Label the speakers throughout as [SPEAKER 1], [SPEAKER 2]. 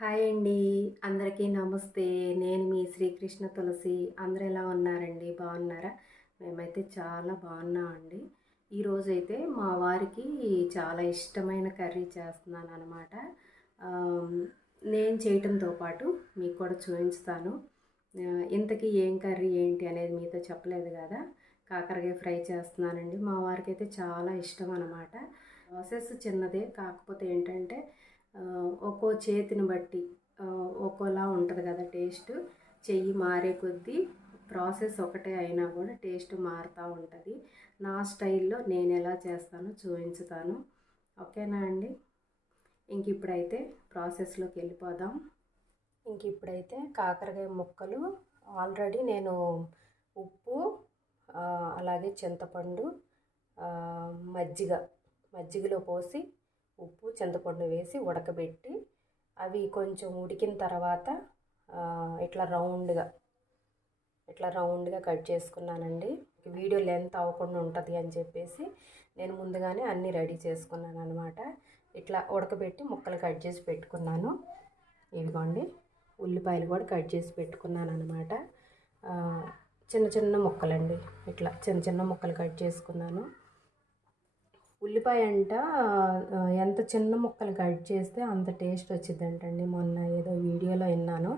[SPEAKER 1] Hi అండి. అందరికీ నమస్తే. నేను మీ శ్రీకృష్ణ తులసి. అందరు ఎలా ఉన్నారండి? బాగున్నారా? మేమైతే చాలా బాగున్నామండి. ఈరోజు అయితే మా వారికి చాలా ఇష్టమైన కర్రీ చేస్తున్నాను అనమాట నేను చేయటంతో పాటు మీకు కూడా చూపించుతాను ఇంతకీ ఏం కర్రీ ఏంటి అనేది మీతో చెప్పలేదు కదా? కాకరకాయ ఫ్రై చేస్తున్నానండి. మా వారికి అయితే చాలా ఇష్టం అనమాట ప్రాసెస్ చిన్నదే. కాకపోతే ఏంటంటే ఒక్కో చేతిని బట్టి ఒక్కోలా ఉంటుంది కదా టేస్ట్. చెయ్యి మారే కొద్దీ ప్రాసెస్ ఒకటే అయినా కూడా టేస్ట్ మారుతూ ఉంటుంది. నా స్టైల్లో నేను ఎలా చేస్తానో చూపించుతాను. ఓకేనా అండి? ఇంక ఇప్పుడైతే ప్రాసెస్లోకి వెళ్ళిపోదాం. ఇంక ఇప్పుడైతే కాకరకాయ ముక్కలు ఆల్రెడీ నేను ఉప్పు అలాగే చింతపండు మజ్జిగ మజ్జిగలో పోసి ఉప్పు చింతపండు వేసి ఉడకబెట్టి అవి కొంచెం ఉడికిన తర్వాత ఇట్లా రౌండ్గా ఇట్లా రౌండ్గా కట్ చేసుకున్నానండి. వీడియో లెంత్ అవ్వకుండా ఉంటుంది అని చెప్పేసి నేను ముందుగానే అన్నీ రెడీ చేసుకున్నాను అనమాట ఇట్లా ఉడకబెట్టి ముక్కలు కట్ చేసి పెట్టుకున్నాను. ఇదిగోండి ఉల్లిపాయలు కూడా కట్ చేసి పెట్టుకున్నాను అనమాట చిన్న చిన్న ముక్కలండి. ఇట్లా చిన్న చిన్న ముక్కలు కట్ చేసుకున్నాను. ఉల్లిపాయ అంట ఎంత చిన్న ముక్కలు కట్ చేస్తే అంత టేస్ట్ వచ్చిందంటండి మొన్న ఏదో వీడియోలో విన్నాను.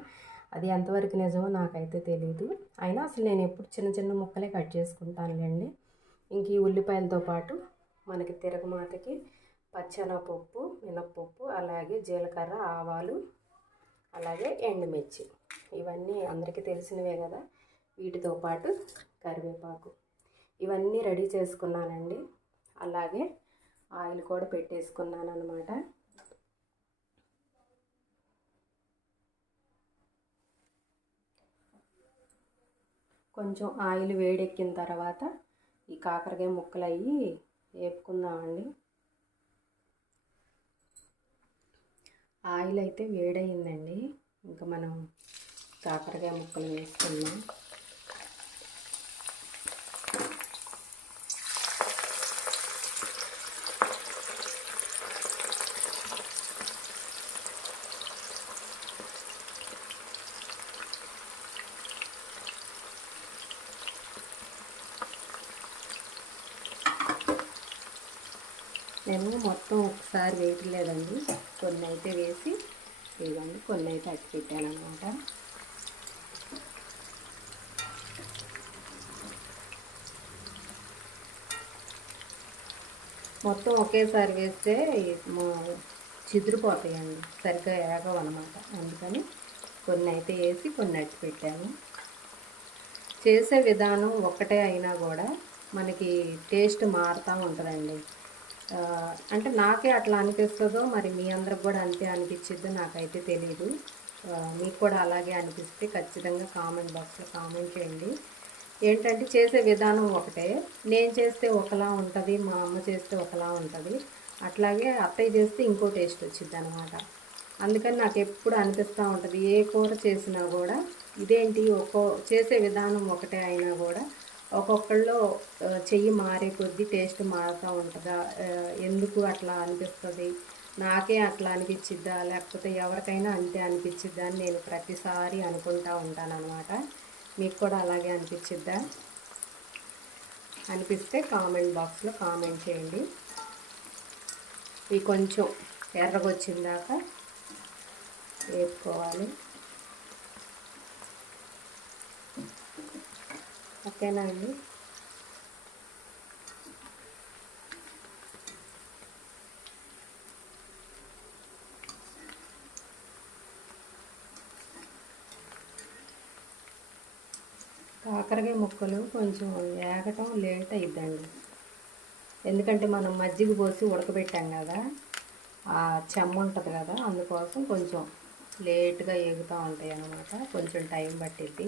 [SPEAKER 1] అది ఎంతవరకు నిజమో నాకైతే తెలియదు అయినా అసలు నేను ఎప్పుడు చిన్న చిన్న ముక్కలే కట్ చేసుకుంటానులేండి ఇంక ఈ ఉల్లిపాయలతో పాటు మనకి తిరగమాతకి పచ్చెనపప్పు మినప్పప్పు అలాగే జీలకర్ర ఆవాలు అలాగే ఎండుమిర్చి. ఇవన్నీ అందరికీ తెలిసినవే కదా. వీటితో పాటు కరివేపాకు. ఇవన్నీ రెడీ చేసుకున్నానండి. అలాగే ఆయిల్ కూడా పెట్టేసుకున్నాను అనమాట కొంచెం ఆయిల్ వేడెక్కిన తర్వాత ఈ కాకరకాయ ముక్కలు అయ్యి వేపుకుందామండి. ఆయిల్ అయితే వేడయిందండి. ఇంకా మనం కాకరకాయ ముక్కలు వేసుకుందాం. నేను మొత్తం ఒకసారి వేయట్లేదండి కొన్ని అయితే వేసి ఇవ్వండి కొన్ని అయితే అట్టి పెట్టానమాట అనమాట మొత్తం ఒకేసారి వేస్తే చిదిరిపోతాయండి. సరిగ్గా ఏగవు అనమాట అందుకని కొన్ని అయితే వేసి కొన్ని అట్టి పెట్టాను. చేసే విధానం ఒకటే అయినా కూడా మనకి టేస్ట్ మారుతూ ఉంటుందండి. అంటే నాకే అట్లా అనిపిస్తుందో మరి మీ అందరికి కూడా అంతే అనిపించిద్దో నాకైతే తెలియదు మీకు కూడా అలాగే అనిపిస్తే ఖచ్చితంగా కామెంట్ బాక్స్లో కామెంట్ చేయండి. ఏంటంటే చేసే విధానం ఒకటే. నేను చేస్తే ఒకలా ఉంటుంది మా అమ్మ చేస్తే ఒకలా ఉంటుంది. అట్లాగే అత్తయ్య చేస్తే ఇంకో టేస్ట్ వచ్చింది అనమాట అందుకని నాకు ఎప్పుడు అనిపిస్తూ ఉంటుంది ఏ కూర చేసినా కూడా ఇదేంటి ఒక్కో చేసే విధానం ఒకటే అయినా కూడా ఒక్కొక్కళ్ళు చెయ్యి మారే కొద్దీ టేస్ట్ మారుతూ ఉంటుందా? ఎందుకు అట్లా అనిపిస్తుంది? నాకే అట్లా అనిపించిద్దా లేకపోతే ఎవరికైనా అంతే అనిపించిద్దా అని నేను ప్రతిసారి అనుకుంటా ఉంటాను అనమాట మీకు కూడా అలాగే అనిపించిద్దా అనిపిస్తే కామెంట్ బాక్స్లో కామెంట్ చేయండి. ఇవి కొంచెం ఎర్రగొచ్చిందాక వేసుకోవాలి ఓకేనా అండి? కాకరకాయ ముక్కలు కొంచెం వేగటం లేట్ అయిద్దండి. ఎందుకంటే మనం మజ్జిగ పోసి ఉడకబెట్టాం కదా ఆ చెమ్మ ఉంటుంది కదా అందుకోసం కొంచెం లేట్గా ఎగుతూ ఉంటాయి అన్నమాట కొంచెం టైం పట్టిద్ది.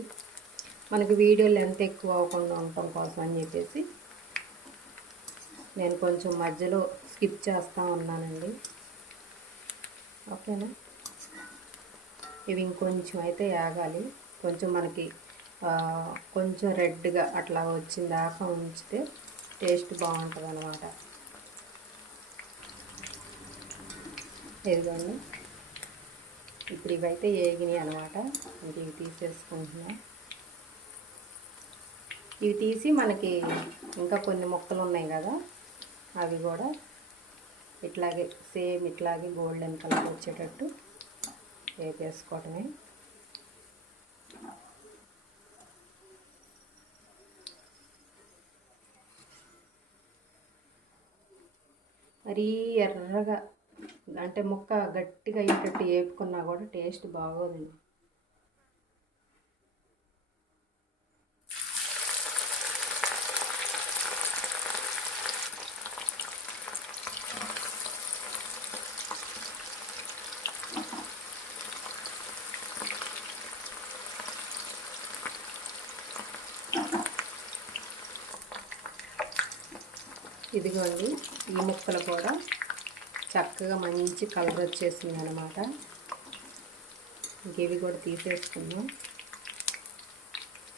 [SPEAKER 1] మనకి వీడియో లెంత్ ఎక్కువ అవ్వకుండా ఉండటం కోసం అని చెప్పేసి నేను కొంచెం మధ్యలో స్కిప్ చేస్తూ ఉన్నానండి. ఓకేనా? ఇవి ఇంకొంచెం అయితే యాగాలి కొంచెం మనకి కొంచెం రెడ్గా అట్లా వచ్చిన దాకా ఉంచితే టేస్ట్ బాగుంటుంది అనమాట ఇదిగోండి. ఇప్పుడు ఇవైతే ఏగినాయి అనమాట ఇది ఇవి ఇవి తీసి మనకి ఇంకా కొన్ని మొక్కలు ఉన్నాయి కదా అవి కూడా ఇట్లాగే సేమ్ ఇట్లాగే గోల్డెన్ కలర్ వచ్చేటట్టు వేపేసుకోవటమే. మరీ ఎర్రగా అంటే ముక్క గట్టిగా అయ్యేటట్టు వేపుకున్నా కూడా టేస్ట్ బాగోదండి. ఇదిగోండి ఈ ముక్కలు కూడా చక్కగా మంచి కలర్ వచ్చేసింది అనమాట ఇవి కూడా తీసేసుకుందాం.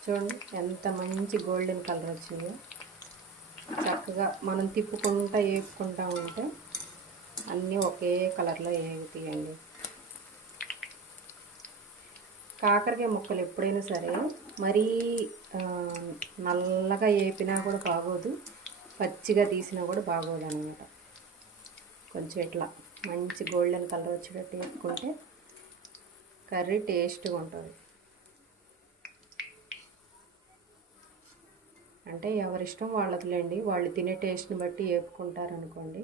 [SPEAKER 1] చూడండి ఎంత మంచి గోల్డెన్ కలర్ వచ్చిందో. చక్కగా మనం తిప్పుకుంటా వేపుకుంటా ఉంటే అన్నీ ఒకే కలర్లో వేగుతాయండి కాకరకాయ ముక్కలు ఎప్పుడైనా సరే మరీ నల్లగా వేపినా కూడా బాగోదు. పచ్చిగా తీసినా కూడా బాగోదు అనమాట కొంచెం ఇట్లా మంచి గోల్డెన్ కలర్ వచ్చేటట్టు వేసుకుంటే కర్రీ టేస్ట్గా ఉంటుంది. అంటే ఎవరిష్టం వాళ్ళదిలేండి. వాళ్ళు తినే టేస్ట్ని బట్టి వేపుకుంటారు అనుకోండి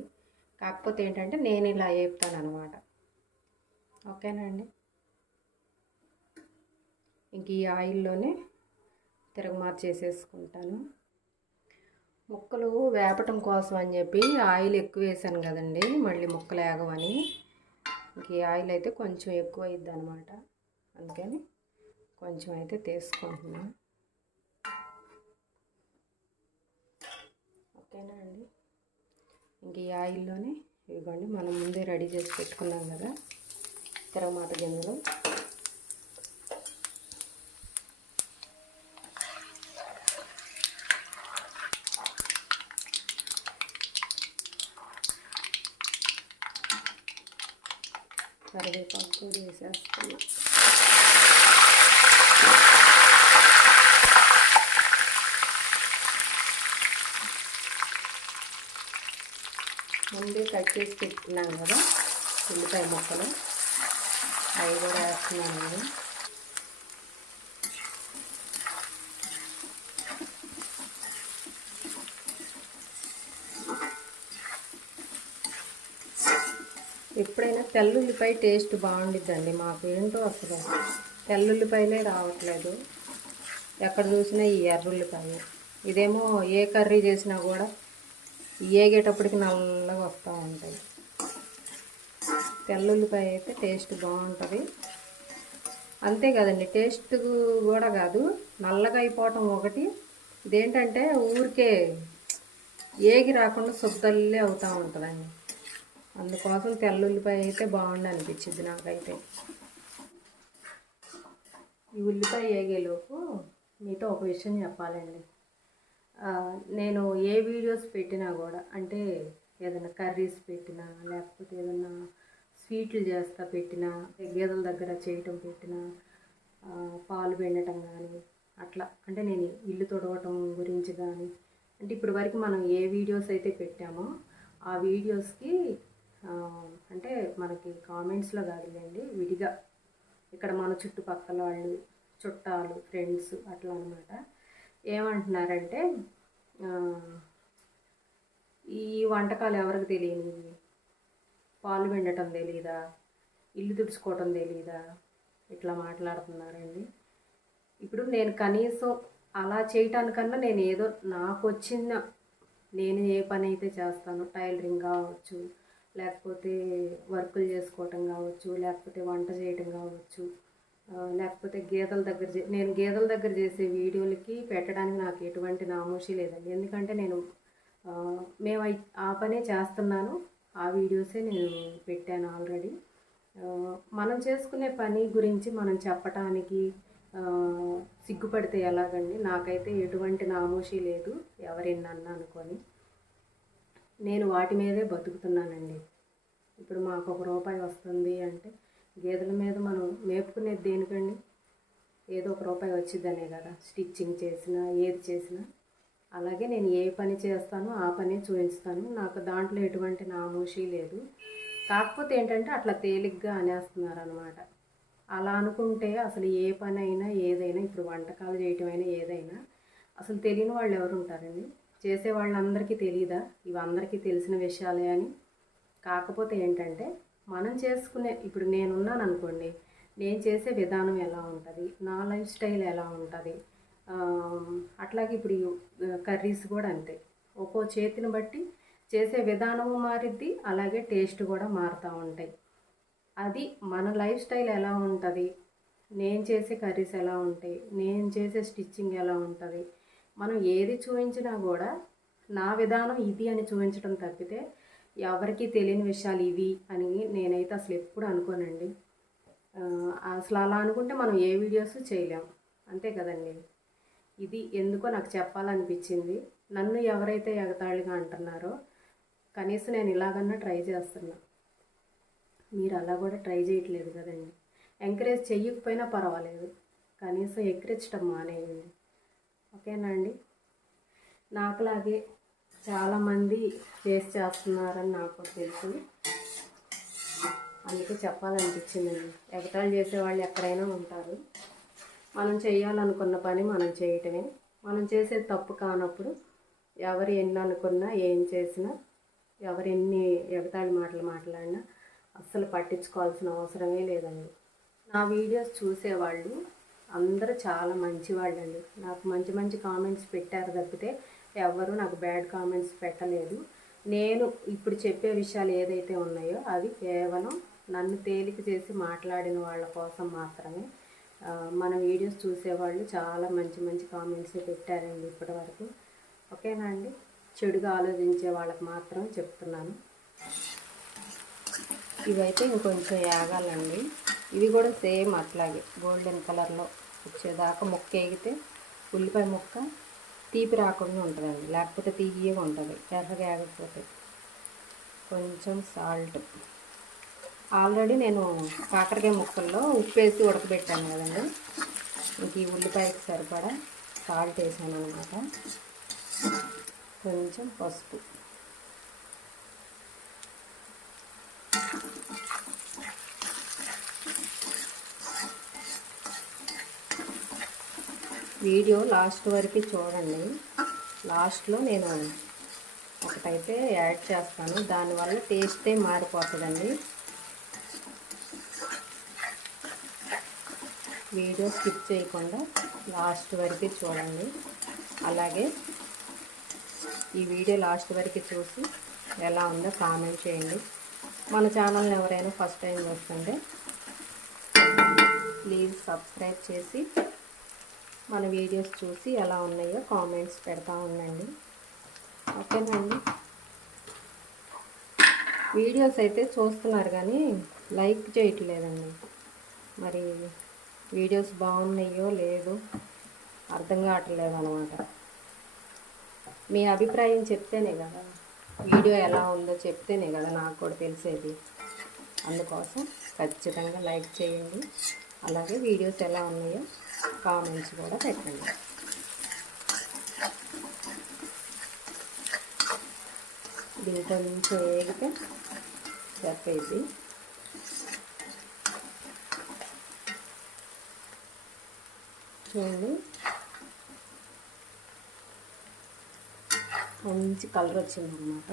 [SPEAKER 1] కాకపోతే ఏంటంటే నేను ఇలా వేపుతాను అనమాట ఓకేనా అండి? ఇంక ఈ ఆయిల్లోనే తిరగ మార్చేసేసుకుంటాను. ముక్కలు వేపటం కోసం అని చెప్పి ఆయిల్ ఎక్కువ వేసాను కదండి మళ్ళీ ముక్కలు వేగవని ఇంక ఈ ఆయిల్ అయితే కొంచెం ఎక్కువ అయింది అనమాట అందుకని కొంచెం అయితే తీసుకుంటున్నా. ఓకేనా అండి? ఇంక ఈ ఆయిల్లోనే ఇవ్వండి. మనం ముందే రెడీ చేసి పెట్టుకున్నాం కదా తిరగమాత గింజలు. కరివేపాకు వేసేస్తున్నా ముందే కట్ చేసి పెట్టుకున్నాను కదా ఉల్లిపాయ ముక్కలు. అవి కూడా వేస్తున్నాను ఎప్పుడైనా తెల్లుల్లిపాయ టేస్ట్ బాగుండిద్దండి మాకు ఏంటో అసలు. తెల్లుల్లిపాయలే రావట్లేదు. ఎక్కడ చూసినా ఈ ఎర్రుల్లిపాయ ఇదేమో ఏ కర్రీ చేసినా కూడా ఏగేటప్పటికి నల్లగా వస్తూ ఉంటాయి. తెల్లుల్లిపాయ అయితే టేస్ట్ బాగుంటుంది. అంతే కదండి టేస్ట్ కూడా కాదు నల్లగా అయిపోవటం ఒకటి. ఇదేంటంటే ఊరికే ఏగి రాకుండా శుద్ధల్లే అవుతూ ఉంటుందండి. అందుకోసం తెల్ల ఉల్లిపాయ అయితే బాగుండి అనిపించింది నాకైతే. ఈ ఉల్లిపాయ వేగేలోపు మీతో ఒక విషయం చెప్పాలండి. నేను ఏ వీడియోస్ పెట్టినా కూడా అంటే ఏదైనా కర్రీస్ పెట్టినా లేకపోతే ఏదైనా స్వీట్లు చేస్తా పెట్టినా గేదెల దగ్గర చేయటం పెట్టినా పాలు పిండటం కానీ అట్లా. అంటే నేను ఇల్లు తొడవటం గురించి కానీ అంటే ఇప్పటి వరకు మనం ఏ వీడియోస్ అయితే పెట్టామో ఆ వీడియోస్కి అంటే మనకి కామెంట్స్లో కాదులేండి విడిగా ఇక్కడ మన చుట్టుపక్కల వాళ్ళు చుట్టాలు ఫ్రెండ్స్ అట్లా అనమాట ఏమంటున్నారంటే ఈ వంటకాలు ఎవరికి తెలియనివి? పాలు పిండటం తెలియదా ఇల్లు తుడుచుకోవటం తెలియదా ఇట్లా మాట్లాడుతున్నారండి. ఇప్పుడు నేను కనీసం అలా చేయటానికన్నా నేను ఏదో నాకు వచ్చిన నేను ఏ పని అయితే చేస్తాను టైలరింగ్ కావచ్చు లేకపోతే వర్కులు చేసుకోవటం కావచ్చు లేకపోతే వంట చేయటం కావచ్చు లేకపోతే గీతల దగ్గర నేను గీతల దగ్గర చేసే వీడియోలకి పెట్టడానికి నాకు ఎటువంటి నామోషి లేదండి. ఎందుకంటే నేను మేము ఆ పనే చేస్తున్నాను. ఆ వీడియోసే నేను పెట్టాను ఆల్రెడీ. మనం చేసుకునే పని గురించి మనం చెప్పటానికి సిగ్గుపడితే ఎలాగండి? నాకైతే ఎటువంటి నామోషి లేదు ఎవరినన్నా అనుకొని. నేను వాటి మీదే బతుకుతున్నానండి. ఇప్పుడు మాకు ఒక రూపాయి వస్తుంది అంటే గేదెల మీద మనం మేపుకునేది దేనికండి? ఏదో ఒక రూపాయి వచ్చిద్దనే కదా స్టిచ్చింగ్ చేసినా ఏది చేసినా. అలాగే నేను ఏ పని చేస్తానో ఆ పని చూపిస్తాను నాకు దాంట్లో ఎటువంటి నామోషి లేదు. కాకపోతే ఏంటంటే అట్లా తేలిగ్గా అనేస్తున్నారు అనమాట అలా అనుకుంటే అసలు ఏ పని అయినా ఏదైనా ఇప్పుడు వంటకాలు చేయటం అయినా ఏదైనా అసలు తెలియని వాళ్ళు ఎవరు ఉంటారండి? చేసే వాళ్ళందరికీ తెలియదా ఇవి అందరికీ తెలిసిన విషయాలే అని. కాకపోతే ఏంటంటే మనం చేసుకునే ఇప్పుడు నేనున్నాను అనుకోండి నేను చేసే విధానం ఎలా ఉంటుంది? నా లైఫ్ స్టైల్ ఎలా ఉంటుంది? అట్లాగే ఇప్పుడు కర్రీస్ కూడా అంతే. ఒక్కో చేతిని బట్టి చేసే విధానము మారిద్ది అలాగే టేస్ట్ కూడా మారుతూ ఉంటాయి. అది మన లైఫ్ స్టైల్ ఎలా ఉంటుంది? నేను చేసే కర్రీస్ ఎలా ఉంటాయి? నేను చేసే స్టిచ్చింగ్ ఎలా ఉంటుంది? మనం ఏది చూపించినా కూడా నా విధానం ఇది అని చూపించడం తప్పితే ఎవరికి తెలియని విషయాలు ఇవి అని నేనైతే అసలు ఎప్పుడు అనుకోనండి. అసలు అలా అనుకుంటే మనం ఏ వీడియోస్ చేయలేం. అంతే కదండి. ఇది ఎందుకో నాకు చెప్పాలనిపించింది. నన్ను ఎవరైతే ఎగతాళిగా అంటున్నారో కనీసం నేను ఇలాగన్నా ట్రై చేస్తున్నా. మీరు అలా కూడా ట్రై చేయట్లేదు కదండి. ఎంకరేజ్ చెయ్యకపోయినా పర్వాలేదు. కనీసం ఎక్కిరించడం మానేయండి. ఓకేనా అండి? నాకులాగే చాలామంది ఫేస్ చేస్తున్నారని నాకు తెలుసు. అందుకే చెప్పాలనిపించిందండి. ఎగటాలు చేసేవాళ్ళు ఎక్కడైనా ఉంటారు. మనం చేయాలనుకున్న పని మనం చేయటమే. మనం చేసే తప్పు కానప్పుడు ఎవరు ఎన్ని అనుకున్నా ఏం చేసినా ఎవరు ఎన్ని ఎగతాళి మాటలు మాట్లాడినా అస్సలు పట్టించుకోవాల్సిన అవసరమే లేదండి. నా వీడియోస్ చూసేవాళ్ళు అందరూ చాలా మంచి వాళ్ళండి నాకు మంచి మంచి కామెంట్స్ పెట్టారు తప్పితే ఎవరు నాకు బ్యాడ్ కామెంట్స్ పెట్టలేదు. నేను ఇప్పుడు చెప్పే విషయాలు ఏదైతే ఉన్నాయో అవి కేవలం నన్ను తేలిక చేసి మాట్లాడిన వాళ్ళ కోసం మాత్రమే. మన వీడియోస్ చూసేవాళ్ళు చాలా మంచి మంచి కామెంట్స్ పెట్టారండి ఇప్పటి వరకు ఓకేనా అండి? చెడుగా ఆలోచించే వాళ్ళకి మాత్రం చెప్తున్నాను. ఇవైతే ఇంకొంచెం యాగాలండి. ఇవి కూడా సేమ్ అట్లాగే గోల్డెన్ కలర్లో వచ్చేదాకా ముక్క వేగితే ఉల్లిపాయ ముక్క తీపి రాకుండా ఉంటుందండి. లేకపోతే తీయగా ఉంటుంది ఎర్రగా ఏగకపోతే. కొంచెం సాల్ట్. ఆల్రెడీ నేను కాకరకాయ ముక్కల్లో ఉప్పు వేసి ఉడకబెట్టాను కదండి. ఇంక ఈ ఉల్లిపాయకి సరిపడా సాల్ట్ వేసాను అనమాట కొంచెం పసుపు. వీడియో లాస్ట్ వరకు చూడండి. లాస్ట్లో నేను ఒకటైతే యాడ్ చేస్తాను. దానివల్ల టేస్టే మారిపోతుందండి. వీడియో స్కిప్ చేయకుండా లాస్ట్ వరకు చూడండి. అలాగే ఈ వీడియో లాస్ట్ వరకు చూసి ఎలా ఉందో కామెంట్ చేయండి. మన ఛానల్ని ఎవరైనా ఫస్ట్ టైం చూస్తుంటే ప్లీజ్ సబ్స్క్రైబ్ చేసి మన వీడియోస్ చూసి ఎలా ఉన్నాయో కామెంట్స్ పెడతా ఉండండి. ఓకేనండి వీడియోస్ అయితే చూస్తున్నారు కానీ లైక్ చేయట్లేదండి. మరి వీడియోస్ బాగున్నాయో లేదో అర్థం కావట్లేదు అనమాట మీ అభిప్రాయం చెప్తేనే కదా. వీడియో ఎలా ఉందో చెప్తేనే కదా నాకు కూడా తెలిసేది. అందుకోసం ఖచ్చితంగా లైక్ చేయండి. అలాగే వీడియోస్ ఎలా ఉన్నాయో కామెంట్స్ కూడా పెట్టండి. దీని కొంచెం వేగితే చెప్పేది. చూడండి. మంచి కలర్ వచ్చిందనమాట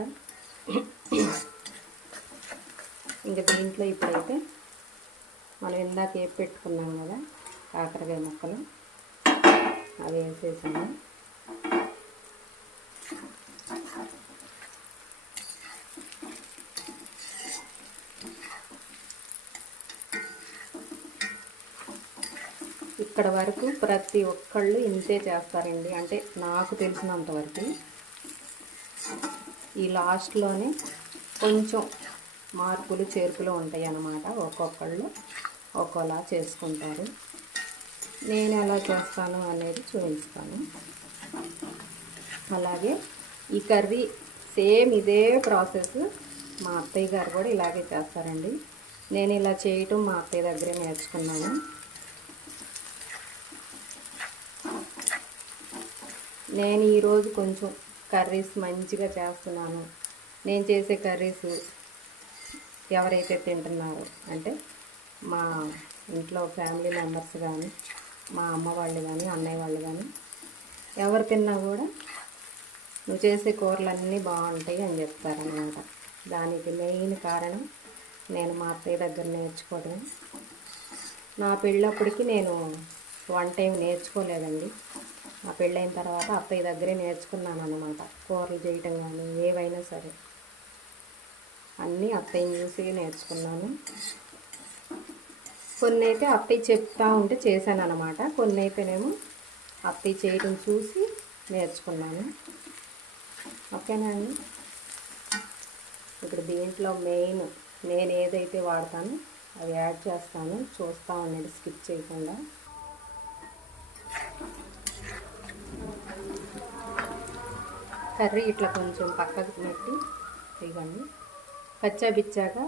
[SPEAKER 1] ఇంకా దీంట్లో ఇప్పుడైతే మనం ఇందాక ఏ పెట్టుకున్నాం కదా కాకరకాయ ముక్కలు అవి వేసేసాము. ఇక్కడ వరకు ప్రతి ఒక్కళ్ళు ఇంతే చేస్తారండి. అంటే నాకు తెలిసినంత వరకు ఈ లాస్ట్లోనే కొంచెం మార్పులు చేర్పులు ఉంటాయి అన్నమాట ఒక్కొక్కళ్ళు ఒక్కోలా చేసుకుంటారు. నేను ఎలా చేస్తాను అనేది చూపిస్తాను. అలాగే ఈ కర్రీ సేమ్ ఇదే ప్రాసెస్ మా అత్తయ్య గారు కూడా ఇలాగే చేస్తారండి. నేను ఇలా చేయటం మా అత్తయ్య దగ్గరే నేర్చుకున్నాను. నేను ఈరోజు కొంచెం కర్రీస్ మంచిగా చేస్తున్నాను. నేను చేసే కర్రీస్ ఎవరైతే తింటున్నారో అంటే మా ఇంట్లో ఫ్యామిలీ మెంబర్స్ కానీ మా అమ్మ వాళ్ళు కానీ అన్నయ్య వాళ్ళు కానీ ఎవరు తిన్నా కూడా నువ్వు చేసే కూరలన్నీ బాగుంటాయి అని చెప్తారనమాట దానికి మెయిన్ కారణం నేను మా అత్తయ్య దగ్గర నేర్చుకోవడమే నా పెళ్ళప్పటికి నేను వన్ టైం నేర్చుకోలేదండి. ఆ పెళ్ళైన తర్వాత అత్తయ్య దగ్గరే నేర్చుకున్నాను అనమాట కూరలు చేయటం కానీ ఏవైనా సరే. అన్నీ అత్తయ్య చూసి నేర్చుకున్నాను. కొన్ని అయితే అత్తయ్య చెప్తా ఉంటే చేశాను అనమాట కొన్ని అయితేనేమో అత్తయ్య చేయడం చూసి నేర్చుకున్నాను. ఓకేనా అండి? ఇప్పుడు దీంట్లో మెయిన్ నేను ఏదైతే వాడతానో అవి యాడ్ చేస్తాను. చూస్తూ ఉండండి స్కిప్ చేయకుండా. కర్రీ ఇట్లా కొంచెం పక్కకు పెట్టి ఇవ్వండి. కచ్చాబిచ్చాగా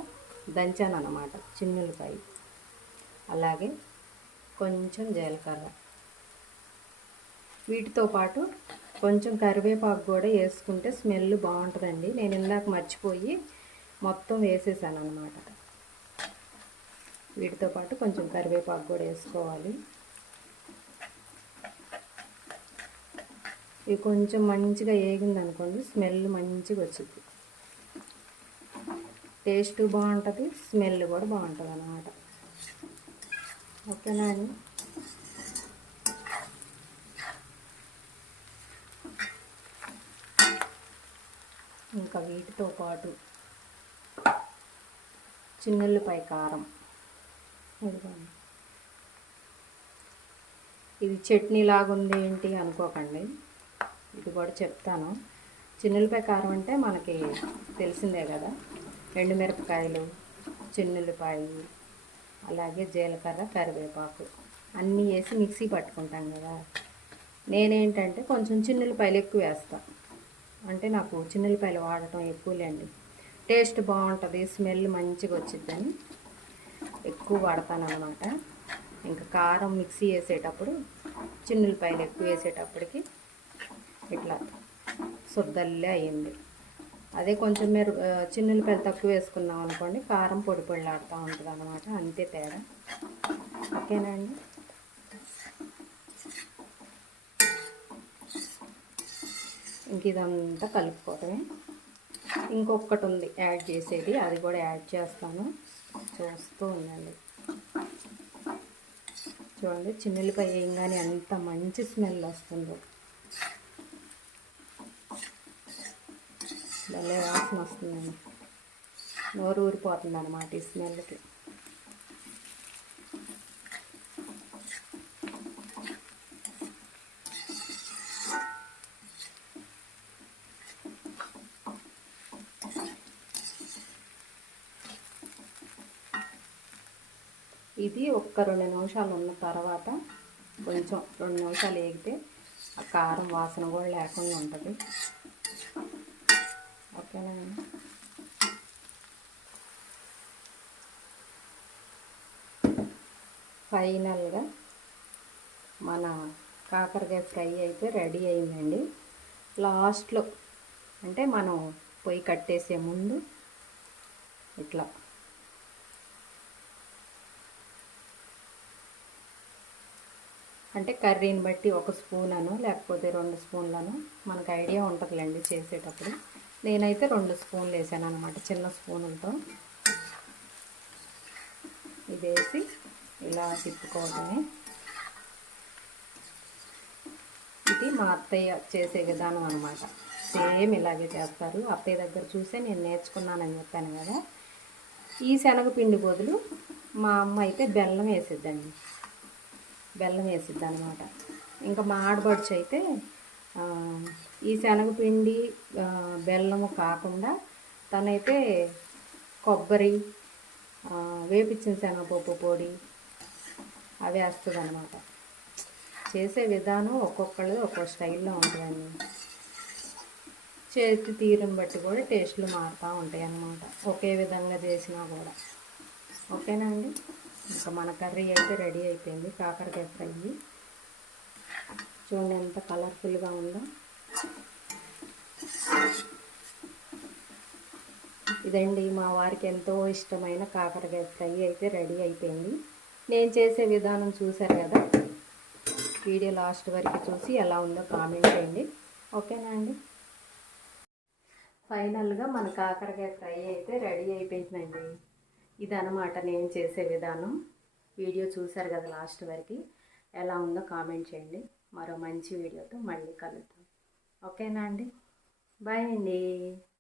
[SPEAKER 1] దంచాను అన్నమాట చిన్నులపాయ అలాగే కొంచెం జీలకర్ర. వీటితో పాటు కొంచెం కరివేపాకు కూడా వేసుకుంటే స్మెల్ బాగుంటుందండి. నేను ఇందాక మర్చిపోయి మొత్తం వేసేసాను అనమాట వీటితో పాటు కొంచెం కరివేపాకు కూడా వేసుకోవాలి. ఇవి కొంచెం మంచిగా వేగింది అనుకోండి స్మెల్ మంచిగా వచ్చింది టేస్ట్ బాగుంటుంది స్మెల్ కూడా బాగుంటుంది అన్నమాట ఓకేనా అండి? ఇంకా వీటితో పాటు చిన్నుల్లిపాయ కారం. ఇదిగోండి. ఇది చట్నీ లాగుంది ఏంటి అనుకోకండి. ఇది కూడా చెప్తాను. చిన్నులపాయ కారం అంటే మనకి తెలిసిందే కదా. ఎండు మిరపకాయలు చిన్నులపాయ అలాగే జీలకర్ర కరివేపాకు అన్నీ వేసి మిక్సీ పట్టుకుంటాం కదా. నేనేంటంటే కొంచెం చిన్నులపాయలు ఎక్కువ వేస్తాను అంటే నాకు చిన్నులపాయలు వాడటం ఎక్కువలేండి టేస్ట్ బాగుంటుంది స్మెల్ మంచిగా వచ్చిద్దని ఎక్కువ వాడతాను అనమాట ఇంకా కారం మిక్సీ వేసేటప్పుడు చిన్నులపాయలు ఎక్కువ వేసేటప్పటికి ఇట్లా శుద్ధల్లే అయింది అదే కొంచెం మీరు చిన్నులపాయలు తక్కువ వేసుకున్నాం అనుకోండి కారం పొడి పొడిలాడుతూ ఉంటుంది అనమాట అంతే తేడా. ఓకేనా అండి? ఇంక ఇదంతా కలుపుకోవటమే. ఇంకొకటి ఉంది యాడ్ చేసేది అది కూడా యాడ్ చేస్తాను. చూస్తూ ఉండండి. చూడండి చిన్నులపాయ వేయంగానే అంత మంచి స్మెల్ వస్తుందో. భలే వాసన వస్తుందండి. నోరు ఊరిపోతుంది అనమాట ఈ స్మెల్కి. ఇది ఒక్క రెండు నిమిషాలు ఉన్న తర్వాత కొంచెం రెండు నిమిషాలు వేగితే ఆ కారం వాసన కూడా లేకుండా ఉంటుంది. ఓకేనా? ఫైనల్గా మన కాకరకాయ ఫ్రై అయితే రెడీ అయిందండి. లాస్ట్లో అంటే మనం పొయ్యి కట్టేసే ముందు ఇట్లా అంటే కర్రీని బట్టి ఒక స్పూన్ అను లేకపోతే రెండు స్పూన్లను మనకు ఐడియా ఉంటుందిలేండి చేసేటప్పుడు. నేనైతే రెండు స్పూన్లు వేసాను అనమాట చిన్న స్పూన్లతో. ఇది వేసి ఇలా తిప్పుకోవడమే. ఇది మా అత్తయ్య చేసే విధానం అనమాట సేమ్ ఇలాగే చేస్తారు. అత్తయ్య దగ్గర చూసే నేను నేర్చుకున్నానని చెప్పాను కదా. ఈ శనగపిండి బదులు మా అమ్మ అయితే బెల్లం వేసిద్దండి. బెల్లం వేసిద్ది అనమాట ఇంకా మా ఆడబడుచు అయితే ఈ శనగపిండి బెల్లము కాకుండా తనైతే కొబ్బరి వేపించిన శనగపప్పు పొడి అవి వేస్తుంది అనమాట చేసే విధానం ఒక్కొక్కళ్ళు ఒక్కో స్టైల్లో ఉంటుందండి. చేతి తీరుని బట్టి కూడా టేస్ట్లు మారుతూ ఉంటాయి అన్నమాట ఒకే విధంగా చేసినా కూడా. ఓకేనా అండి? ఇంకా మన కర్రీ అయితే రెడీ అయిపోయింది. కాకరకాయ ఫ్రై. చూడండి ఎంత కలర్ఫుల్గా ఉందో. ఇదండి మా వారికి ఎంతో ఇష్టమైన కాకరకాయ ఫ్రై అయితే రెడీ అయిపోయింది. నేను చేసే విధానం చూశారు కదా? వీడియో లాస్ట్ వరకు చూసి ఎలా ఉందో కామెంట్ చేయండి. ఓకేనా అండి? ఫైనల్గా మన కాకరకాయ ఫ్రై అయితే రెడీ అయిపోయిందండి. ఇదనమాట నేను చేసే విధానం. వీడియో చూశారు కదా లాస్ట్ వరకు? ఎలా ఉందో కామెంట్ చేయండి. మరో మంచి వీడియోతో మళ్ళీ కలుద్దాం. ఓకేనా అండి బాయ్ అండి